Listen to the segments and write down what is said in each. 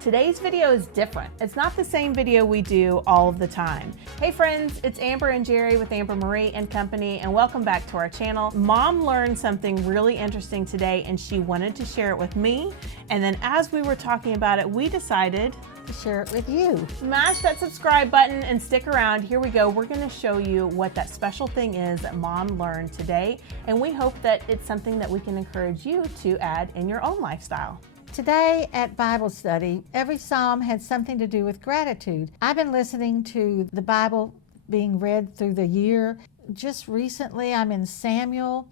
Today's video is different. It's not the same video we do all of the time. Hey friends, it's Amber and Jerry with Amber Marie and Company, and welcome back to our channel. Mom learned something really interesting today and she wanted to share it with me. And then as we were talking about it, we decided to share it with you. Smash that subscribe button and stick around. Here we go. We're going to show you what that special thing is that Mom learned today. And we hope that it's something that we can encourage you to add in your own lifestyle. Today at Bible study, every psalm had something to do with gratitude. I've been listening to the Bible being read through the year. Just recently, I'm in Samuel,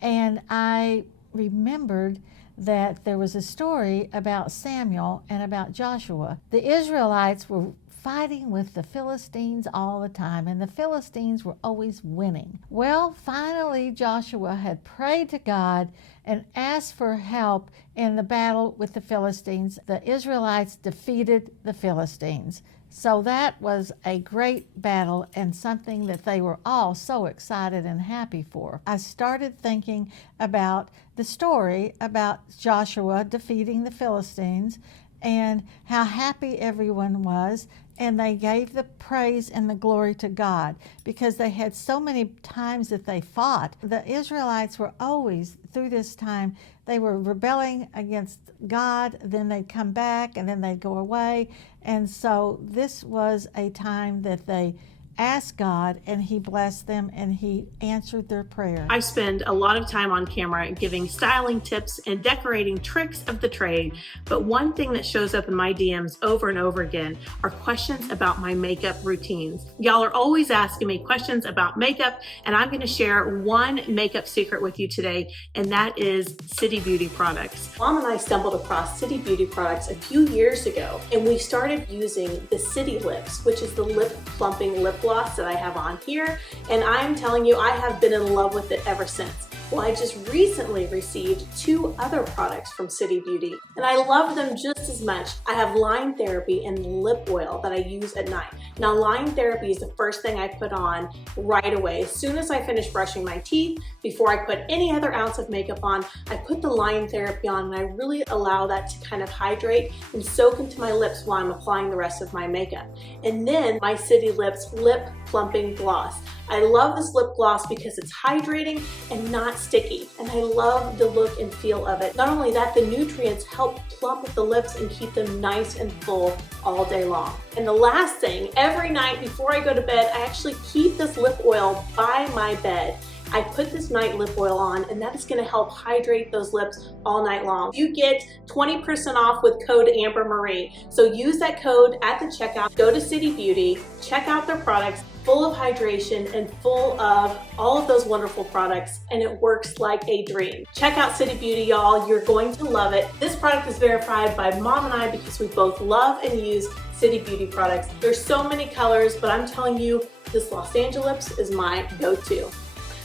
and I remembered that there was a story about Samuel and about Joshua. The Israelites were fighting with the Philistines all the time, and the Philistines were always winning. Well, finally Joshua had prayed to God and asked for help in the battle with the Philistines. The Israelites defeated the Philistines. So that was a great battle and something that they were all so excited and happy for. I started thinking about the story about Joshua defeating the Philistines and how happy everyone was, and they gave the praise and the glory to God because they had so many times that they fought. The Israelites were always, through this time, they were rebelling against God, then they'd come back and then they'd go away. And so this was a time that they asked God, and He blessed them and He answered their prayer. I spend a lot of time on camera giving styling tips and decorating tricks of the trade, but one thing that shows up in my DMs over and over again are questions about my makeup routines. Y'all are always asking me questions about makeup, and I'm going to share one makeup secret with you today, and that is City Beauty products. Mom and I stumbled across City Beauty products a few years ago, and we started using the City Lips, which is the lip plumping lip gloss that I have on here, and I'm telling you, I have been in love with it ever since. Well, I just recently received 2 other products from City Beauty, and I love them just as much. I have Line Therapy and lip oil that I use at night. Now, Line Therapy is the first thing I put on right away. As soon as I finish brushing my teeth, before I put any other ounce of makeup on, I put the Line Therapy on, and I really allow that to kind of hydrate and soak into my lips while I'm applying the rest of my makeup. And then my City Lips Lip Plumping Gloss. I love this lip gloss because it's hydrating and not sticky, and I love the look and feel of it. Not only that, the nutrients help plump the lips and keep them nice and full all day long. And the last thing, every night before I go to bed, I actually keep this lip oil by my bed. I put this night lip oil on, and that is going to help hydrate those lips all night long. You get 20% off with code Amber Marie. So use that code at the checkout. Go to City Beauty, check out their products, full of hydration and full of all of those wonderful products, and it works like a dream. Check out City Beauty, y'all. You're going to love it. This product is verified by Mom and I because we both love and use City Beauty products. There's so many colors, but I'm telling you, this Los Angeles is my go-to.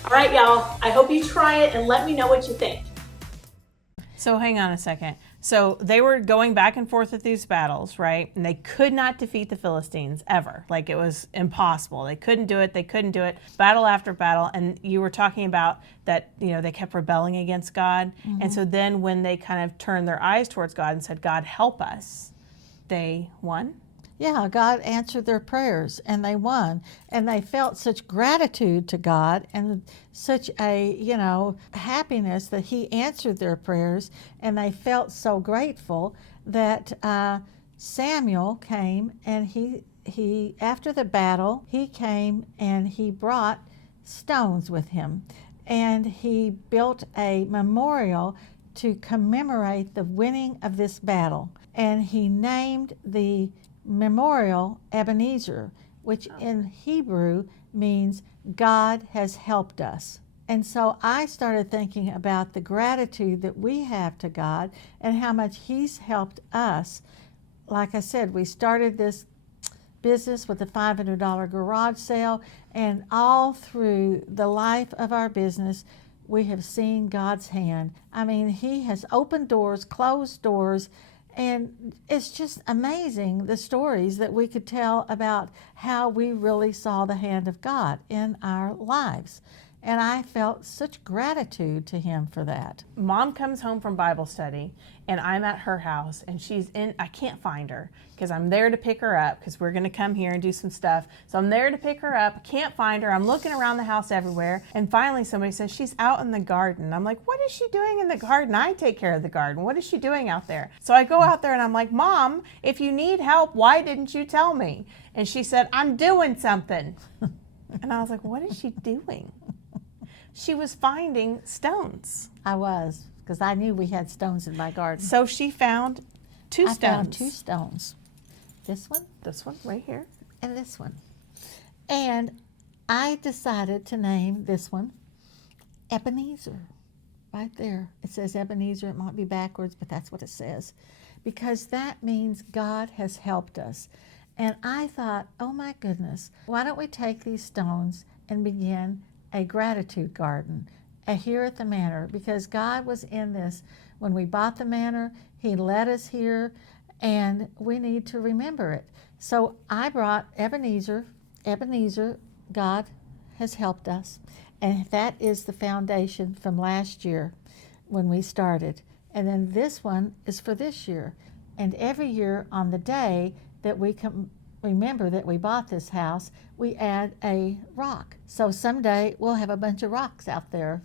All right, y'all, I hope you try it and let me know what you think. So hang on a second. So they were going back and forth with these battles, right? And they could not defeat the Philistines ever. Like, it was impossible. They couldn't do it. They couldn't do it. Battle after battle. And you were talking about that, you know, they kept rebelling against God. Mm-hmm. And so then when they kind of turned their eyes towards God and said, God, help us, they won. Yeah, God answered their prayers and they won. And they felt such gratitude to God and such a, happiness that He answered their prayers. And they felt so grateful that Samuel came, and he after the battle, he came and he brought stones with him. And he built a memorial to commemorate the winning of this battle. And he named the memorial Ebenezer, which in Hebrew means God has helped us. And so I started thinking about the gratitude that we have to God and how much He's helped us. Like I said, we started this business with a $500 garage sale, and all through the life of our business, we have seen God's hand. I mean, He has opened doors, closed doors, and it's just amazing the stories that we could tell about how we really saw the hand of God in our lives. And I felt such gratitude to him for that. Mom comes home from Bible study and I'm at her house and I can't find her because I'm there to pick her up because we're going to come here and do some stuff. So I'm there to pick her up. Can't find her. I'm looking around the house everywhere. And finally somebody says she's out in the garden. I'm like, what is she doing in the garden? I take care of the garden. What is she doing out there? So I go out there and I'm like, Mom, if you need help, why didn't you tell me? And she said, I'm doing something. And I was like, what is she doing? She was finding stones. I was, because I knew we had stones in my garden. So she found two stones. I found 2 stones. This one right here, and this one. And I decided to name this one Ebenezer. Right there. It says Ebenezer. It might be backwards, but that's what it says. Because that means God has helped us. And I thought, oh my goodness, why don't we take these stones and begin a gratitude garden here at the manor, because God was in this when we bought the manor. He led us here, and we need to remember it. So I brought Ebenezer. Ebenezer, God has helped us, and that is the foundation from last year when we started. And then this one is for this year. And every year on the day that we remember that we bought this house, we add a rock. So someday we'll have a bunch of rocks out there.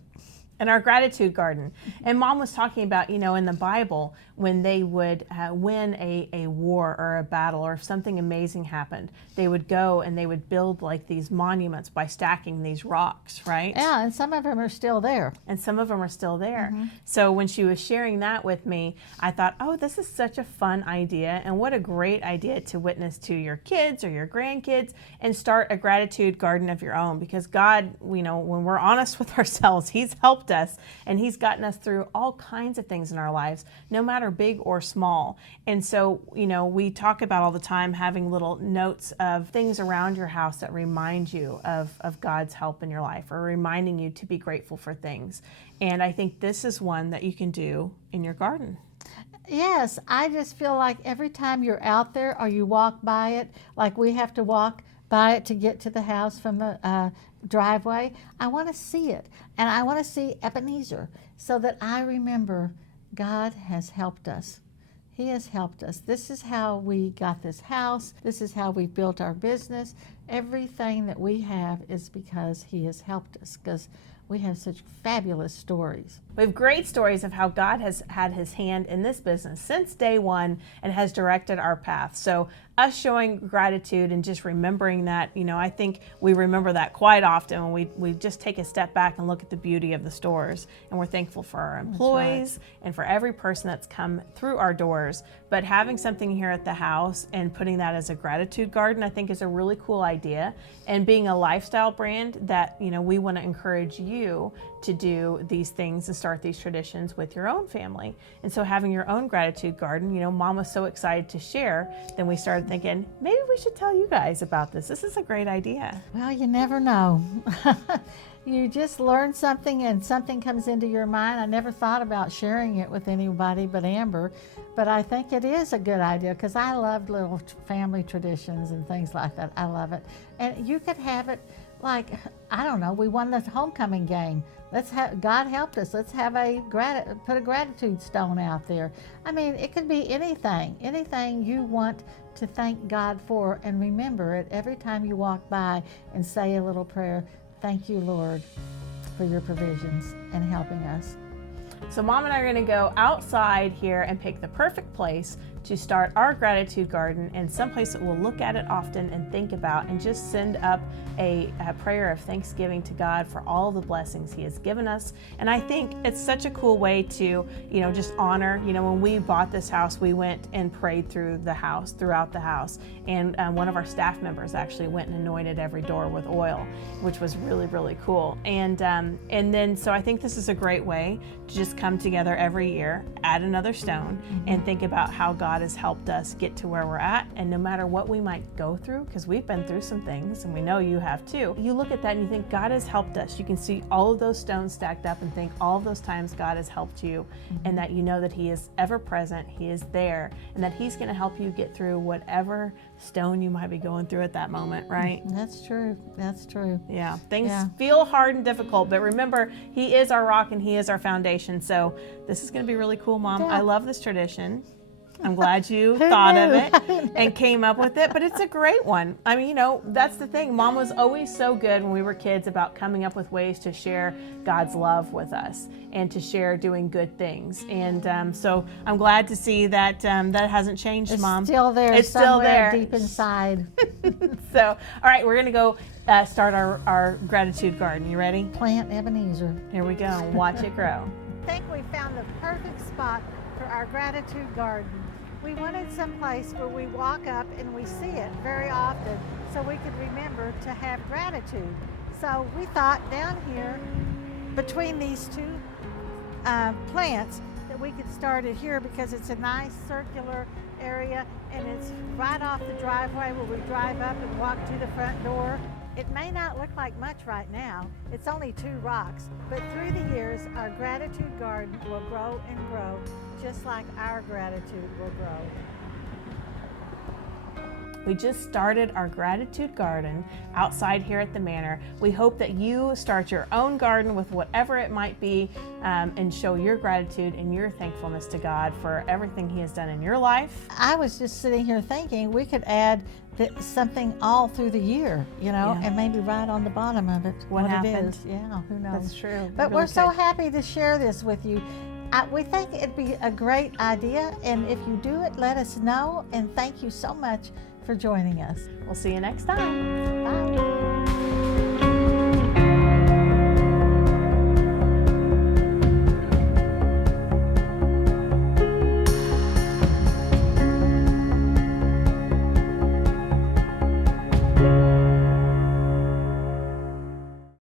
In our gratitude garden. And Mom was talking about, in the Bible, when they would win a war or a battle, or if something amazing happened, they would go and they would build like these monuments by stacking these rocks, right? Yeah, and some of them are still there. Mm-hmm. So when she was sharing that with me, I thought, oh, this is such a fun idea, and what a great idea to witness to your kids or your grandkids and start a gratitude garden of your own, because God, when we're honest with ourselves, He's helped us and He's gotten us through all kinds of things in our lives, no matter big or small. And so, we talk about all the time having little notes of things around your house that remind you of God's help in your life, or reminding you to be grateful for things. And I think this is one that you can do in your garden. Yes, I just feel like every time you're out there or you walk by it, like we have to walk by it to get to the house from the driveway, I want to see it. And I want to see Ebenezer so that I remember God has helped us. He has helped us. This is how we got this house. This is how we built our business. Everything that we have is because He has helped us, because we have such fabulous stories. We have great stories of how God has had His hand in this business since day one and has directed our path. So us showing gratitude and just remembering that, I think we remember that quite often when we just take a step back and look at the beauty of the stores. And we're thankful for our employees and for every person that's come through our doors. But having something here at the house and putting that as a gratitude garden, I think is a really cool idea. And being a lifestyle brand that, we want to encourage you to do these things and start these traditions with your own family. And so having your own gratitude garden, Mom was so excited to share, then we started thinking, maybe we should tell you guys about this. This is a great idea. Well, you never know. You just learn something and something comes into your mind. I never thought about sharing it with anybody but Amber, but I think it is a good idea, because I love little family traditions and things like that. I love it. And you could have it like, I don't know, we won the homecoming game. God helped us. Let's have put a gratitude stone out there. I mean, it could be anything you want to thank God for, and remember it every time you walk by and say a little prayer. Thank you, Lord, for your provisions and helping us. So Mom and I are going to go outside here and pick the perfect place to start our gratitude garden, and someplace that we'll look at it often and think about, and just send up a prayer of thanksgiving to God for all the blessings He has given us. And I think it's such a cool way to, just honor, when we bought this house, we went and prayed throughout the house. And one of our staff members actually went and anointed every door with oil, which was really, really cool. And then, so I think this is a great way to just come together every year, add another stone, and think about how God God has helped us get to where we're at. And no matter what we might go through, because we've been through some things and we know you have too, you look at that and you think God has helped us. You can see all of those stones stacked up and think all of those times God has helped you, and that you know that He is ever present, He is there, and that He's going to help you get through whatever stone you might be going through at that moment, right? That's true. That's true. Yeah, things feel hard and difficult, but remember, He is our rock and He is our foundation. So this is going to be really cool, Mom. Yeah. I love this tradition. I'm glad you thought of it and came up with it, but it's a great one. I mean, that's the thing. Mom was always so good when we were kids about coming up with ways to share God's love with us and to share doing good things. And so I'm glad to see that that hasn't changed, Mom. It's still there. It's still there. Deep inside. So, all right, we're going to go start our gratitude garden. You ready? Plant Ebenezer. Here we go. Watch it grow. I think we found the perfect spot for our gratitude garden. We wanted some place where we walk up and we see it very often so we could remember to have gratitude. So we thought down here between these two plants that we could start it here because it's a nice circular area and it's right off the driveway where we drive up and walk to the front door. It may not look like much right now. It's only 2 rocks, but through the years, our gratitude garden will grow and grow, just like our gratitude will grow. We just started our gratitude garden outside here at the Manor. We hope that you start your own garden with whatever it might be and show your gratitude and your thankfulness to God for everything He has done in your life. I was just sitting here thinking we could add something all through the year, and maybe right on the bottom of it. What happened? It is. Yeah, who knows? That's true. But we're so happy to share this with you. We think it'd be a great idea, and if you do it, let us know, and thank you so much for joining us. We'll see you next time. Bye.